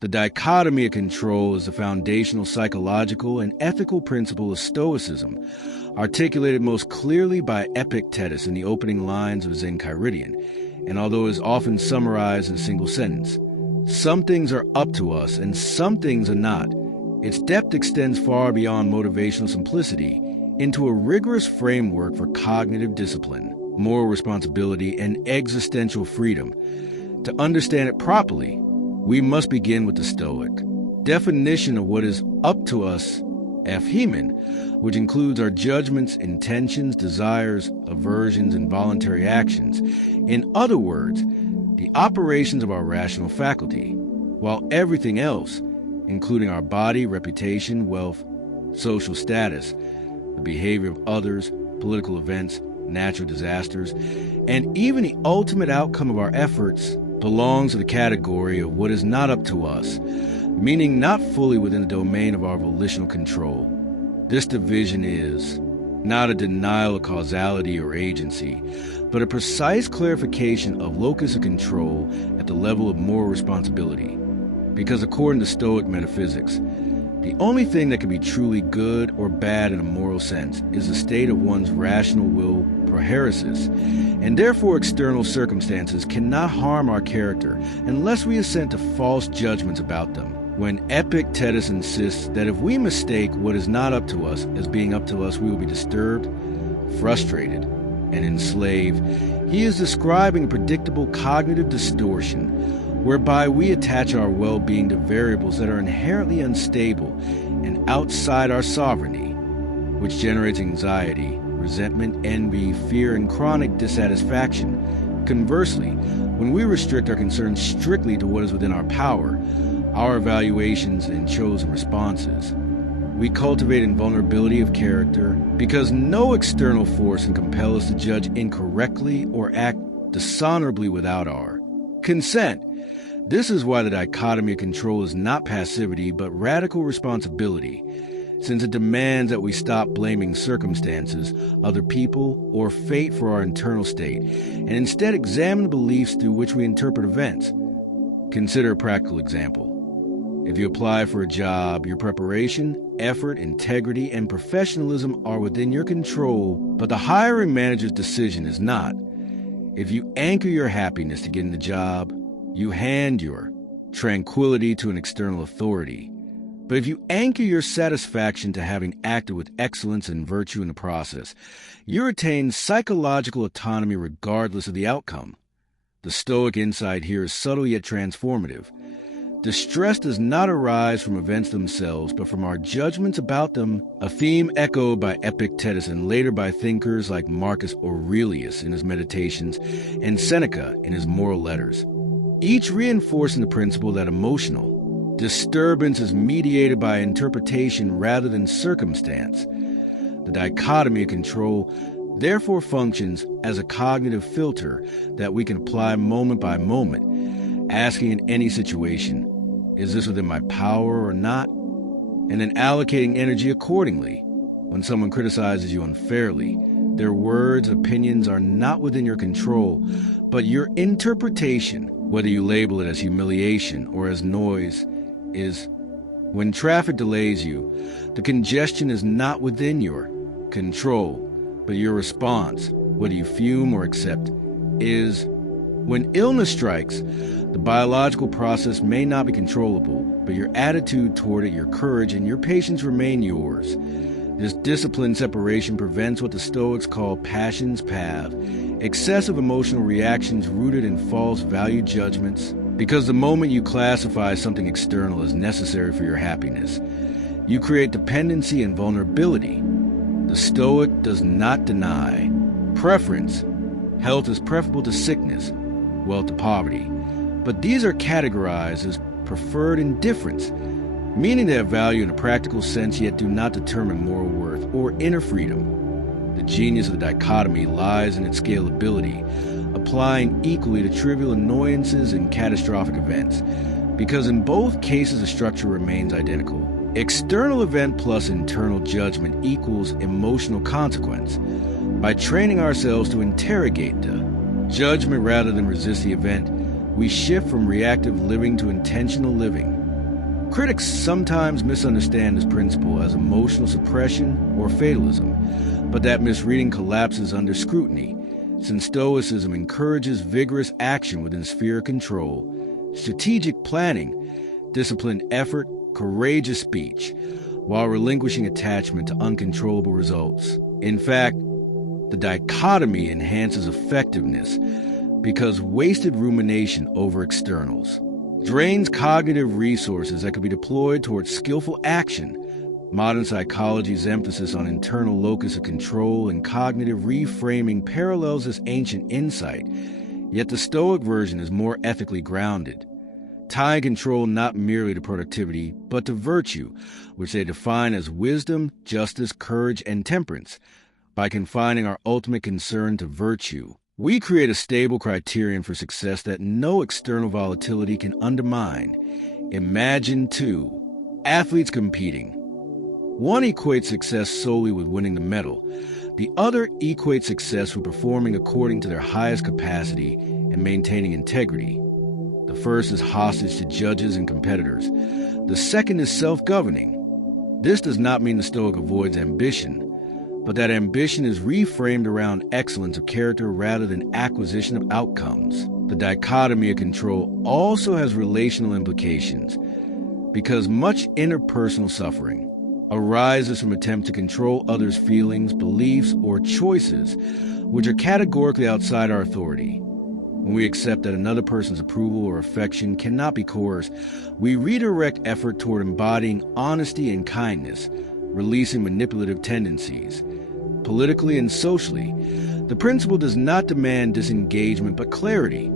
The dichotomy of control is the foundational psychological and ethical principle of Stoicism, articulated most clearly by Epictetus in the opening lines of his Enchiridion, and although it is often summarized in a single sentence. Some things are up to us, and some things are not. Its depth extends far beyond motivational simplicity into a rigorous framework for cognitive discipline, moral responsibility, and existential freedom. To understand it properly, we must begin with the Stoic definition of what is up to us, ephemon, which includes our judgments, intentions, desires, aversions, and voluntary actions. In other words, the operations of our rational faculty, while everything else, including our body, reputation, wealth, social status, the behavior of others, political events, natural disasters, and even the ultimate outcome of our efforts, belongs to the category of what is not up to us, meaning not fully within the domain of our volitional control. This division is not a denial of causality or agency, but a precise clarification of locus of control at the level of moral responsibility. Because according to Stoic metaphysics, the only thing that can be truly good or bad in a moral sense is the state of one's rational will prohairesis, and therefore external circumstances cannot harm our character unless we assent to false judgments about them. When Epictetus insists that if we mistake what is not up to us as being up to us, we will be disturbed, frustrated, and enslaved, he is describing a predictable cognitive distortion whereby we attach our well-being to variables that are inherently unstable and outside our sovereignty, which generates anxiety, resentment, envy, fear, and chronic dissatisfaction. Conversely, when we restrict our concerns strictly to what is within our power, our evaluations and chosen responses, we cultivate invulnerability of character because no external force can compel us to judge incorrectly or act dishonorably without our consent. This is why the dichotomy of control is not passivity, but radical responsibility, since it demands that we stop blaming circumstances, other people, or fate for our internal state, and instead examine the beliefs through which we interpret events. Consider a practical example. If you apply for a job, your preparation, effort, integrity, and professionalism are within your control, but the hiring manager's decision is not. If you anchor your happiness to getting the job, you hand your tranquility to an external authority. But if you anchor your satisfaction to having acted with excellence and virtue in the process, you retain psychological autonomy regardless of the outcome. The Stoic insight here is subtle yet transformative. Distress does not arise from events themselves, but from our judgments about them, a theme echoed by Epictetus and later by thinkers like Marcus Aurelius in his Meditations and Seneca in his Moral Letters, each reinforcing the principle that emotional disturbance is mediated by interpretation rather than circumstance. The dichotomy of control therefore functions as a cognitive filter that we can apply moment by moment, asking in any situation, is this within my power or not? And then allocating energy accordingly. When someone criticizes you unfairly, their words and opinions are not within your control, but your interpretation, whether you label it as humiliation or as noise, is. When traffic delays you, the congestion is not within your control, but your response, whether you fume or accept, is. When illness strikes, the biological process may not be controllable, but your attitude toward it, your courage, and your patience remain yours. This disciplined separation prevents what the Stoics call passion's path, excessive emotional reactions rooted in false value judgments, because the moment you classify something external as necessary for your happiness, you create dependency and vulnerability. The Stoic does not deny preference. Health is preferable to sickness, wealth to poverty. But these are categorized as preferred indifference, meaning they have value in a practical sense yet do not determine moral worth or inner freedom. The genius of the dichotomy lies in its scalability, applying equally to trivial annoyances and catastrophic events, because in both cases the structure remains identical. External event plus internal judgment equals emotional consequence. By training ourselves to interrogate the judgment rather than resist the event, we shift from reactive living to intentional living. Critics sometimes misunderstand this principle as emotional suppression or fatalism, but that misreading collapses under scrutiny, since Stoicism encourages vigorous action within the sphere of control, strategic planning, disciplined effort, courageous speech, while relinquishing attachment to uncontrollable results. In fact, the dichotomy enhances effectiveness because wasted rumination over externals drains cognitive resources that could be deployed towards skillful action. Modern psychology's emphasis on internal locus of control and cognitive reframing parallels this ancient insight, yet the Stoic version is more ethically grounded, tying control not merely to productivity, but to virtue, which they define as wisdom, justice, courage, and temperance. By confining our ultimate concern to virtue, we create a stable criterion for success that no external volatility can undermine. Imagine, too, athletes competing. One equates success solely with winning the medal. The other equates success with performing according to their highest capacity and maintaining integrity. The first is hostage to judges and competitors. The second is self-governing. This does not mean the Stoic avoids ambition, but that ambition is reframed around excellence of character rather than acquisition of outcomes. The dichotomy of control also has relational implications, because much interpersonal suffering arises from attempts to control others' feelings, beliefs, or choices, which are categorically outside our authority. When we accept that another person's approval or affection cannot be coerced, we redirect effort toward embodying honesty and kindness, releasing manipulative tendencies. Politically and socially, the principle does not demand disengagement but clarity.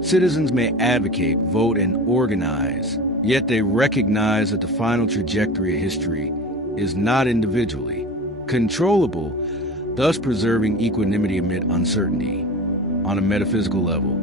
Citizens may advocate, vote, and organize, yet they recognize that the final trajectory of history is not individually controllable, thus preserving equanimity amid uncertainty. On a metaphysical level,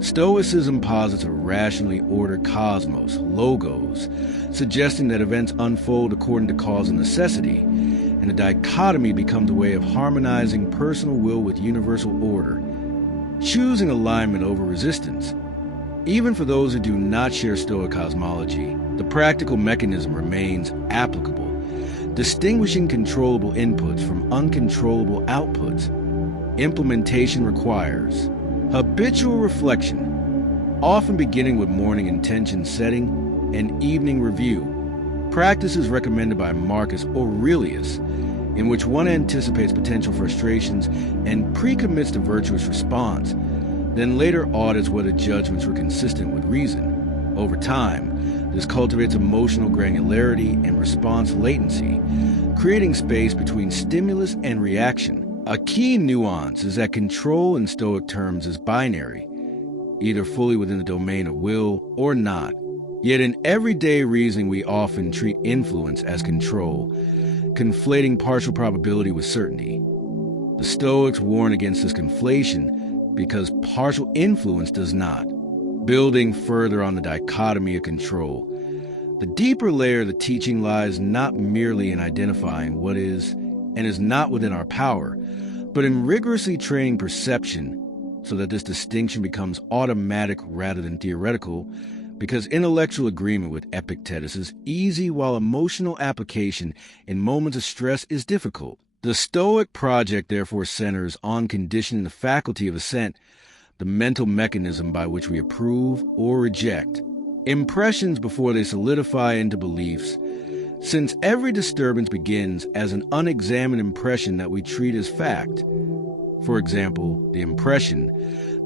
Stoicism posits a rationally ordered cosmos, logos, suggesting that events unfold according to cause and necessity, and the dichotomy becomes a way of harmonizing personal will with universal order, choosing alignment over resistance. Even for those who do not share Stoic cosmology, the practical mechanism remains applicable, distinguishing controllable inputs from uncontrollable outputs. Implementation requires habitual reflection, often beginning with morning intention setting and evening review. Practices recommended by Marcus Aurelius, in which one anticipates potential frustrations and pre-commits to virtuous response, then later audits whether judgments were consistent with reason. Over time, this cultivates emotional granularity and response latency, creating space between stimulus and reaction. A key nuance is that control in Stoic terms is binary, either fully within the domain of will or not. Yet in everyday reasoning we often treat influence as control, conflating partial probability with certainty. The Stoics warn against this conflation because partial influence does not. Building further on the dichotomy of control, the deeper layer of the teaching lies not merely in identifying what is and is not within our power, but in rigorously training perception so that this distinction becomes automatic rather than theoretical, because intellectual agreement with Epictetus is easy while emotional application in moments of stress is difficult. The Stoic project therefore centers on conditioning the faculty of assent, the mental mechanism by which we approve or reject impressions before they solidify into beliefs, since every disturbance begins as an unexamined impression that we treat as fact. For example, the impression,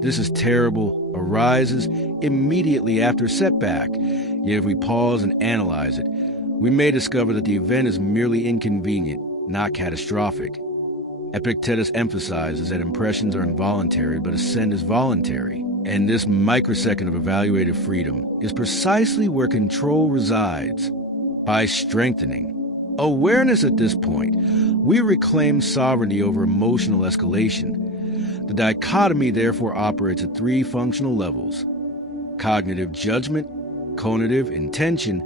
"This is terrible," arises immediately after a setback. Yet if we pause and analyze it, we may discover that the event is merely inconvenient, not catastrophic. Epictetus emphasizes that impressions are involuntary, but assent is voluntary. And this microsecond of evaluative freedom is precisely where control resides. By strengthening awareness at this point, we reclaim sovereignty over emotional escalation. The dichotomy therefore operates at three functional levels: cognitive judgment, conative intention,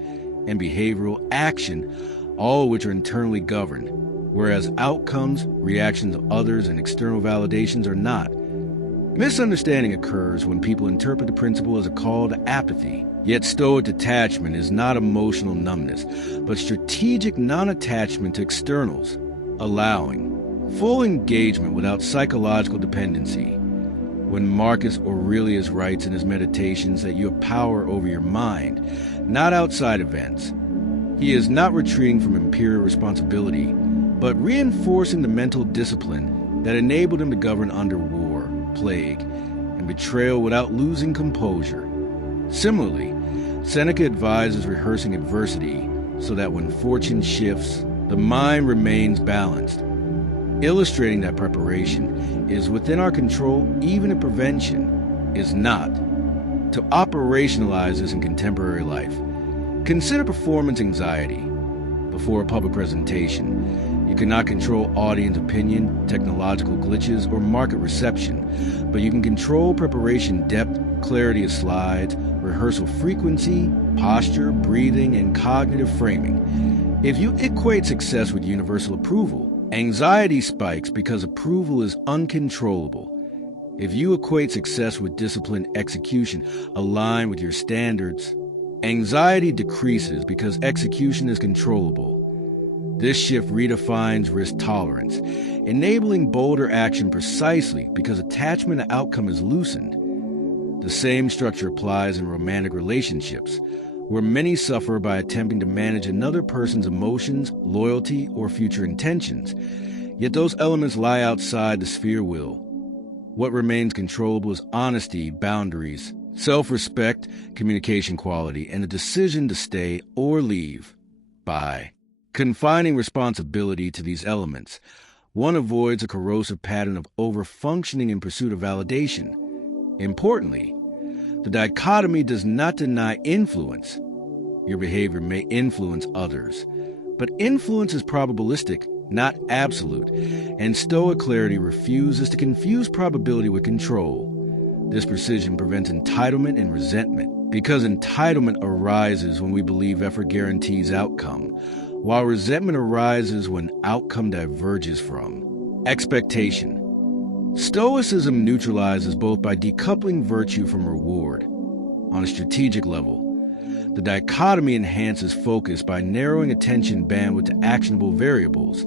and behavioral action, all of which are internally governed, whereas outcomes, reactions of others, and external validations are not. Misunderstanding occurs when people interpret the principle as a call to apathy. Yet Stoic detachment is not emotional numbness, but strategic non-attachment to externals, allowing full engagement without psychological dependency. When Marcus Aurelius writes in his Meditations that you have power over your mind, not outside events, he is not retreating from imperial responsibility, but reinforcing the mental discipline that enabled him to govern under war, plague, and betrayal without losing composure. Similarly, Seneca advises rehearsing adversity so that when fortune shifts, the mind remains balanced, illustrating that preparation is within our control even if prevention is not. To operationalize this in contemporary life, consider performance anxiety. Before a public presentation, you cannot control audience opinion, technological glitches, or market reception, but you can control preparation depth, clarity of slides, rehearsal frequency, posture, breathing, and cognitive framing. If you equate success with universal approval, anxiety spikes because approval is uncontrollable. If you equate success with disciplined execution aligned with your standards, anxiety decreases because execution is controllable. This shift redefines risk tolerance, enabling bolder action precisely because attachment to outcome is loosened. The same structure applies in romantic relationships, where many suffer by attempting to manage another person's emotions, loyalty, or future intentions. Yet those elements lie outside the sphere will. What remains controllable is honesty, boundaries, self-respect, communication quality, and a decision to stay or leave. By confining responsibility to these elements, one avoids a corrosive pattern of over-functioning in pursuit of validation. Importantly, the dichotomy does not deny influence. Your behavior may influence others, but influence is probabilistic, not absolute, and Stoic clarity refuses to confuse probability with control. This precision prevents entitlement and resentment, because entitlement arises when we believe effort guarantees outcome, while resentment arises when outcome diverges from expectation. Stoicism neutralizes both by decoupling virtue from reward. On a strategic level, the dichotomy enhances focus by narrowing attention bandwidth to actionable variables,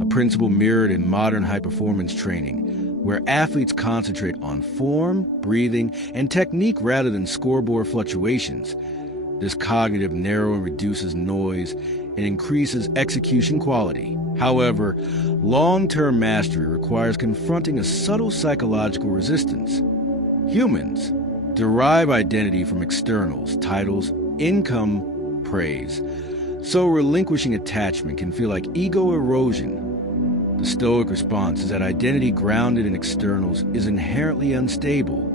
a principle mirrored in modern high-performance training, where athletes concentrate on form, breathing, and technique rather than scoreboard fluctuations. This cognitive narrowing reduces noise and increases execution quality. However, long-term mastery requires confronting a subtle psychological resistance. Humans derive identity from externals, titles, income, praise. So relinquishing attachment can feel like ego erosion. The Stoic response is that identity grounded in externals is inherently unstable,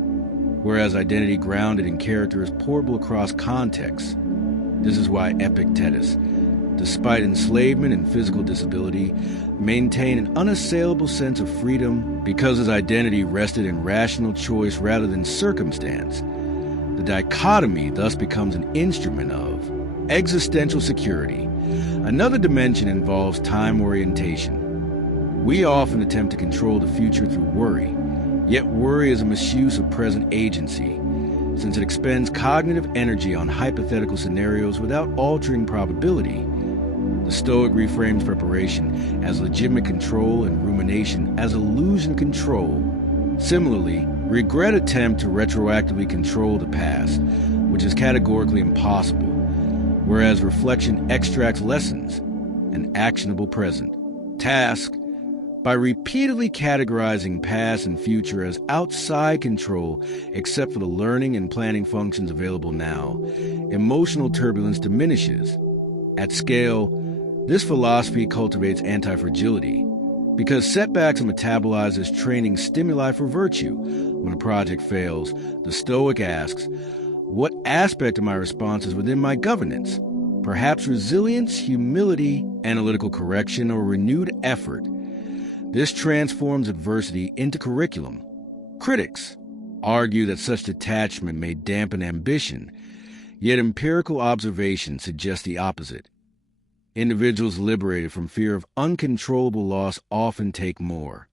whereas identity grounded in character is portable across contexts. This is why Epictetus, despite enslavement and physical disability, maintained an unassailable sense of freedom because his identity rested in rational choice rather than circumstance. The dichotomy thus becomes an instrument of existential security. Another dimension involves time orientation. We often attempt to control the future through worry, yet worry is a misuse of present agency, since it expends cognitive energy on hypothetical scenarios without altering probability. The Stoic reframes preparation as legitimate control and rumination as illusion control. Similarly, regret attempts to retroactively control the past, which is categorically impossible, whereas reflection extracts lessons, an actionable present. Task, by repeatedly categorizing past and future as outside control except for the learning and planning functions available now, emotional turbulence diminishes. At scale, this philosophy cultivates anti-fragility, because setbacks are metabolized as training stimuli for virtue. When a project fails, the Stoic asks, what aspect of my response is within my governance? Perhaps resilience, humility, analytical correction, or renewed effort. This transforms adversity into curriculum. Critics argue that such detachment may dampen ambition, yet empirical observation suggests the opposite. Individuals liberated from fear of uncontrollable loss often take more.